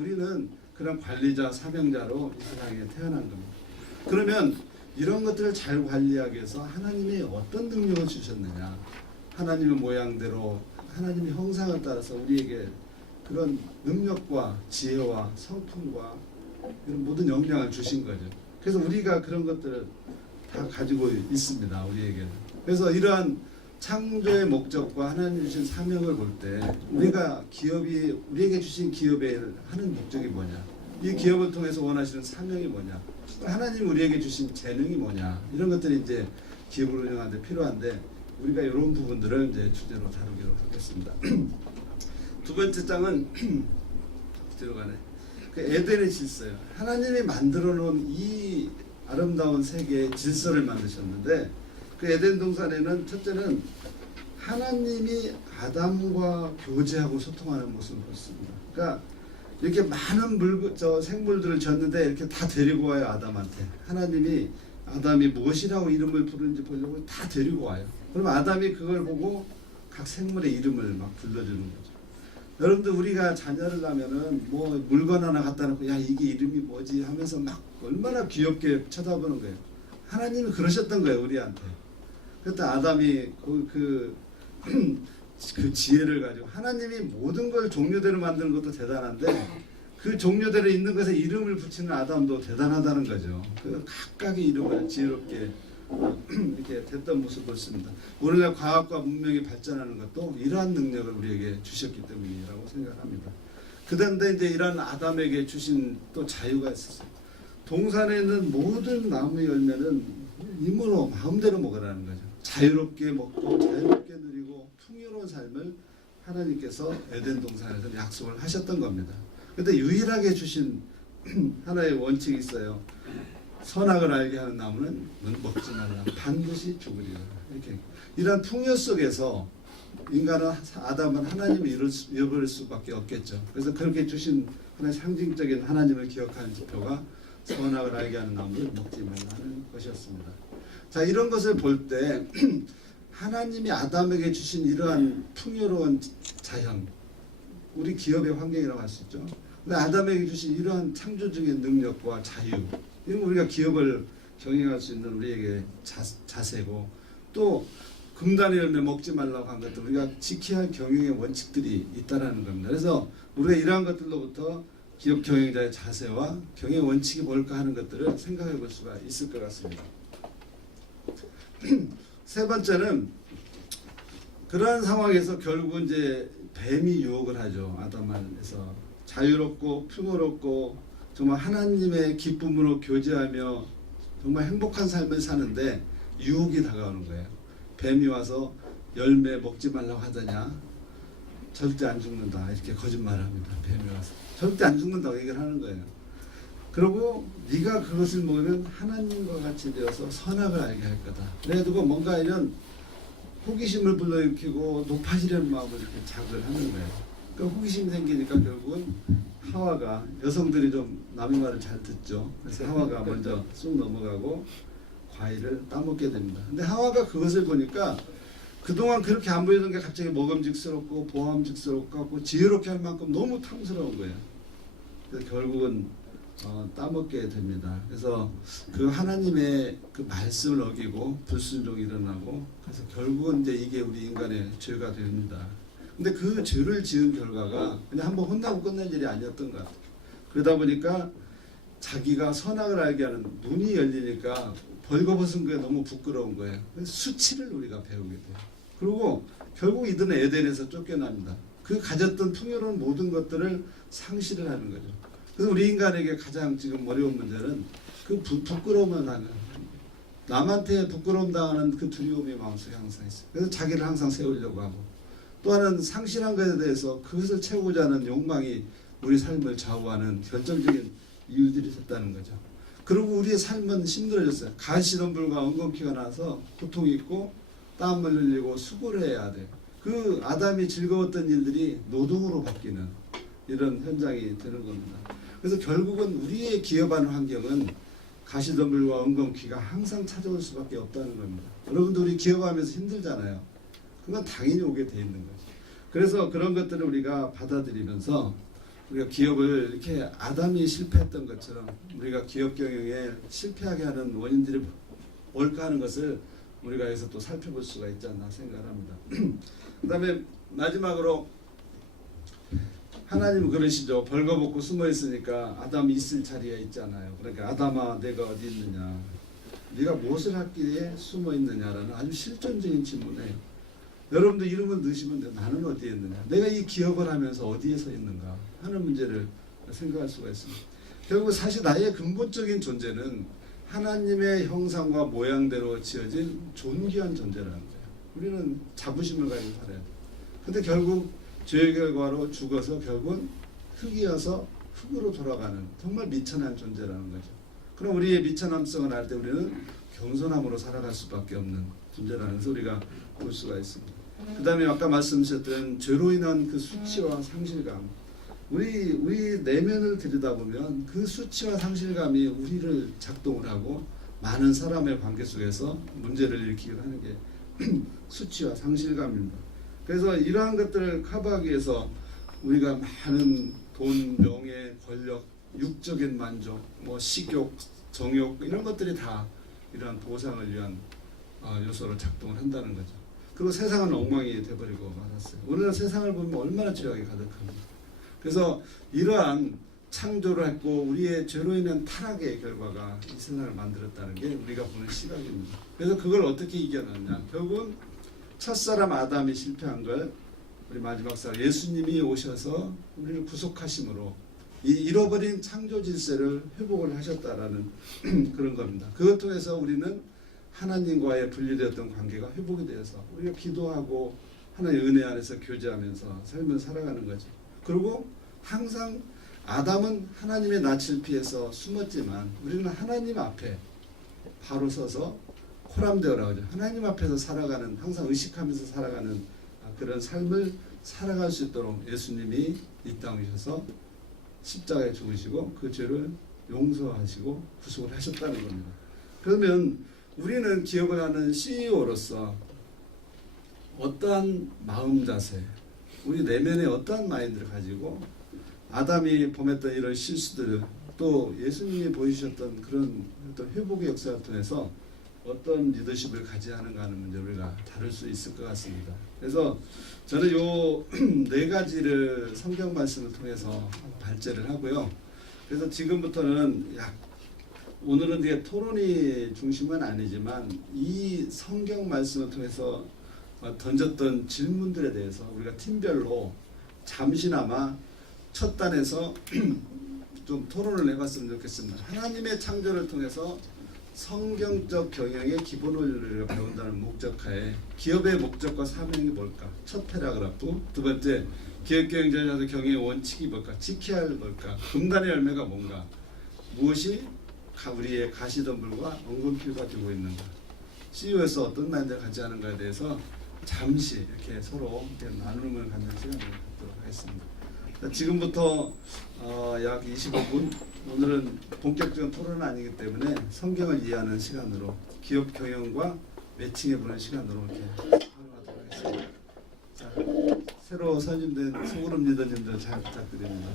우리는 그런 관리자, 사명자로 이 세상에 태어난 겁니다. 그러면 이런 것들을 잘 관리하기 위해서 하나님이 어떤 능력을 주셨느냐, 하나님의 모양대로 하나님의 형상을 따라서 우리에게 그런 능력과 지혜와 성품과 이런 모든 역량을 주신 거죠. 그래서 우리가 그런 것들을 다 가지고 있습니다, 우리에게는. 그래서 이러한 창조의 목적과 하나님 주신 사명을 볼 때 우리가 기업이 우리에게 주신 기업에 하는 목적이 뭐냐, 이 기업을 통해서 원하시는 사명이 뭐냐, 하나님 우리에게 주신 재능이 뭐냐, 이런 것들이 이제 기업을 운영하는데 필요한데 우리가 이런 부분들을 이제 주제로 다루기로 하겠습니다. 두 번째 장은 들어가네. 그 에덴의 질서예요. 하나님이 만들어 놓은 이 아름다운 세계의 질서를 만드셨는데 그 에덴 동산에는 첫째는 하나님이 아담과 교제하고 소통하는 모습을 보습니다. 그러니까 이렇게 많은 생물들을 졌는데 이렇게 다 데리고 와요, 아담한테. 하나님이 아담이 무엇이라고 이름을 부르는지 보려고 다 데리고 와요. 그럼 아담이 그걸 보고 각 생물의 이름을 막 불러주는 거죠. 여러분들 우리가 자녀를 낳으면은 뭐 물건 하나 갖다 놓고 야 이게 이름이 뭐지 하면서 막 얼마나 귀엽게 쳐다보는 거예요. 하나님이 그러셨던 거예요, 우리한테. 그때 아담이 그 지혜를 가지고 하나님이 모든 걸 종류대로 만드는 것도 대단한데 그 종류대로 있는 것에 이름을 붙이는 아담도 대단하다는 거죠. 그 각각의 이름을 지혜롭게 이렇게 됐던 모습을 보습니다. 오늘날 과학과 문명이 발전하는 것도 이러한 능력을 우리에게 주셨기 때문이라고 생각합니다. 그런데 이제 이러한 아담에게 주신 또 자유가 있었어요. 동산에 있는 모든 나무 열매는 힘으로 마음대로 먹으라는 거죠. 자유롭게 먹고 자유롭게 누리고 풍요로운 삶을 하나님께서 에덴 동산에서 약속을 하셨던 겁니다. 그런데 유일하게 주신 하나의 원칙이 있어요. 선악을 알게 하는 나무는 먹지 말라. 반드시 죽으리라. 이렇게 이러한 풍요 속에서 인간은 아담은 하나님을 잃어버릴 수밖에 없겠죠. 그래서 그렇게 주신 하나의 상징적인 하나님을 기억하는 지표가 선악을 알게 하는 나무를 먹지 말라는 것이었습니다. 자, 이런 것을 볼 때 하나님이 아담에게 주신 이러한 풍요로운 자연, 우리 기업의 환경이라고 할 수 있죠. 근데 아담에게 주신 이러한 창조적인 능력과 자유, 이건 우리가 기업을 경영할 수 있는 우리에게 자세고, 또 금단의 열매 먹지 말라고 한 것들 우리가 지켜야 할 경영의 원칙들이 있다는 겁니다. 그래서 우리가 이러한 것들로부터 기업 경영자의 자세와 경영 원칙이 뭘까 하는 것들을 생각해 볼 수가 있을 것 같습니다. 세 번째는 그러한 상황에서 결국 이제 뱀이 유혹을 하죠. 아담 안에서 자유롭고 풍요롭고 정말 하나님의 기쁨으로 교제하며 정말 행복한 삶을 사는데 유혹이 다가오는 거예요. 뱀이 와서 열매 먹지 말라고 하더냐, 절대 안 죽는다 이렇게 거짓말을 합니다. 뱀이 와서 절대 안 죽는다고 얘기를 하는 거예요. 그리고 네가 그것을 먹으면 하나님과 같이 되어서 선악을 알게 할 거다. 그래가지고 뭔가 이런 호기심을 불러일으키고 높아지려는 마음을 이렇게 자극을 하는 거예요. 그러니까 호기심이 생기니까 결국은 하와가, 여성들이 좀 남의 말을 잘 듣죠. 그래서 하와가 먼저 쑥 넘어가고 과일을 따먹게 됩니다. 근데 하와가 그것을 보니까 그동안 그렇게 안 보이던 게 갑자기 먹음직스럽고 보암직스럽고 지혜롭게 할 만큼 너무 탐스러운 거예요. 그래서 결국은 따먹게 됩니다. 그래서 그 하나님의 그 말씀을 어기고 불순종이 일어나고, 그래서 결국은 이제 이게 우리 인간의 죄가 됩니다. 근데 그 죄를 지은 결과가 그냥 한번 혼나고 끝날 일이 아니었던 것 같아요. 그러다 보니까 자기가 선악을 알게 하는 눈이 열리니까 벌거벗은 게 너무 부끄러운 거예요. 그래서 수치를 우리가 배우게 돼요. 그리고 결국 이들은 에덴에서 쫓겨납니다. 그 가졌던 풍요로운 모든 것들을 상실을 하는 거죠. 그래서 우리 인간에게 가장 지금 어려운 문제는 그 부끄러움을 당하는, 남한테 부끄러움 당하는 그 두려움이 마음속에 항상 있어요. 그래서 자기를 항상 세우려고 하고, 또 하나는 상실한 것에 대해서 그것을 채우고자 하는 욕망이 우리 삶을 좌우하는 결정적인 이유들이 됐다는 거죠. 그리고 우리의 삶은 힘들어졌어요. 가시덤불과 엉겅퀴가 나서 고통이 있고 땀을 흘리고 수고를 해야 돼요. 그 아담이 즐거웠던 일들이 노동으로 바뀌는 이런 현장이 되는 겁니다. 그래서 결국은 우리의 기업하는 환경은 가시덤불과 엉겅퀴가 항상 찾아올 수밖에 없다는 겁니다. 여러분도 우리 기업하면서 힘들잖아요. 그건 당연히 오게 돼 있는 거죠. 그래서 그런 것들을 우리가 받아들이면서 우리가 기업을 이렇게 아담이 실패했던 것처럼 우리가 기업 경영에 실패하게 하는 원인들이 뭘까 하는 것을 우리가 여기서 또 살펴볼 수가 있지 않나 생각합니다. 그 다음에 마지막으로 하나님은 그러시죠. 벌거벗고 숨어 있으니까 아담이 있을 자리에 있잖아요. 그러니까 아담아 내가 어디 있느냐, 네가 무엇을 하기에 숨어 있느냐라는 아주 실존적인 질문이에요. 여러분도 이름을 넣으시면 돼요. 나는 어디에 있느냐, 내가 이 기업을 하면서 어디에 서 있는가 하는 문제를 생각할 수가 있습니다. 결국 사실 나의 근본적인 존재는 하나님의 형상과 모양대로 지어진 존귀한 존재라는 거예요. 우리는 자부심을 가지고 살아야 돼요. 근데 결국 죄의 결과로 죽어서 결국은 흙이어서 흙으로 돌아가는 정말 미천한 존재라는 거죠. 그럼 우리의 미천함성을 알 때 우리는 겸손함으로 살아갈 수밖에 없는 존재라는 것을 우리가 볼 수가 있습니다. 그 다음에 아까 말씀하셨던 죄로 인한 그 수치와 상실감, 우리 내면을 들여다보면 그 수치와 상실감이 우리를 작동을 하고 많은 사람의 관계 속에서 문제를 일으키게 하는 게 수치와 상실감입니다. 그래서 이러한 것들을 커버하기 위해서 우리가 많은 돈, 명예, 권력, 육적인 만족, 뭐 식욕, 정욕 이런 것들이 다 이러한 보상을 위한 요소로 작동을 한다는 거죠. 그리고 세상은 엉망이 돼버리고 말았어요. 오늘날 세상을 보면 얼마나 죄악이 가득합니다. 그래서 이러한 창조를 했고 우리의 죄로 인한 타락의 결과가 이 세상을 만들었다는 게 우리가 보는 시각입니다. 그래서 그걸 어떻게 이겨냈냐, 결국은 첫사람 아담이 실패한 걸 우리 마지막 사 예수님이 오셔서 우리를 구속하심으로 이 잃어버린 창조 질서를 회복을 하셨다라는 그런 겁니다. 그것 통해서 우리는 하나님과의 분리되었던 관계가 회복이 되어서 우리가 기도하고 하나님의 은혜 안에서 교제하면서 삶을 살아가는 거죠. 그리고 항상 아담은 하나님의 낯을 피해서 숨었지만 우리는 하나님 앞에 바로 서서 코람되어라고 하죠. 하나님 앞에서 살아가는, 항상 의식하면서 살아가는 그런 삶을 살아갈 수 있도록 예수님이 이 땅에 오셔서 십자가에 죽으시고 그 죄를 용서하시고 구속을 하셨다는 겁니다. 그러면 우리는 기업을 하는 CEO로서 어떠한 마음 자세, 우리 내면에 어떠한 마인드를 가지고 아담이 범했던 이런 실수들, 또 예수님이 보여주셨던 그런 어떤 회복의 역사를 통해서 어떤 리더십을 가져야 하는가 하는 문제를 우리가 다룰 수 있을 것 같습니다. 그래서 저는 요 네 가지를 성경 말씀을 통해서 발제를 하고요. 그래서 지금부터는 오늘은 이게 토론이 중심은 아니지만 이 성경 말씀을 통해서 던졌던 질문들에 대해서 우리가 팀별로 잠시나마 첫 단에서 좀 토론을 해봤으면 좋겠습니다. 하나님의 창조를 통해서 성경적 경영의 기본 원리를 배운다는 목적하에 기업의 목적과 사명이 뭘까? 첫 패러그래프. 두 번째, 기업 경영자의 경영의 원칙이 뭘까? 지켜야 할 뭘까? 금단의 열매가 뭔가? 무엇이 우리의 가시덤불과 엉금필과 되고 있는가? CEO에서 어떤 마인드를 가져야 하는가에 대해서 잠시 이렇게 서로 나눔을 갖는 시간을 갖도록 하겠습니다. 지금부터 약 25분, 오늘은 본격적인 토론은 아니기 때문에 성경을 이해하는 시간으로 기업 경영과 매칭해보는 시간으로 이렇게 토론하도록 하겠습니다. 자, 새로 선임된 소그룹 리더님들 잘 부탁드립니다.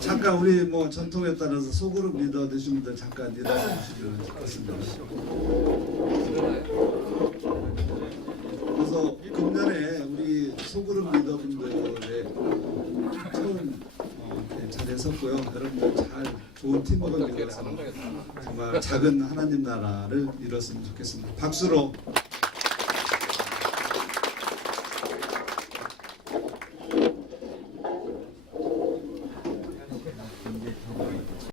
잠깐 우리 뭐 전통에 따라서 소그룹 리더 되신 분들 잠깐 일어나 주시면 좋겠습니다. 그래서 금년에 우리 소그룹 리더분들의 처음 자리에 섰고요. 여러분들 잘 좋은 팀워크를 이뤄서 정말 작은 하나님 나라를 이뤘으면 좋겠습니다. 박수로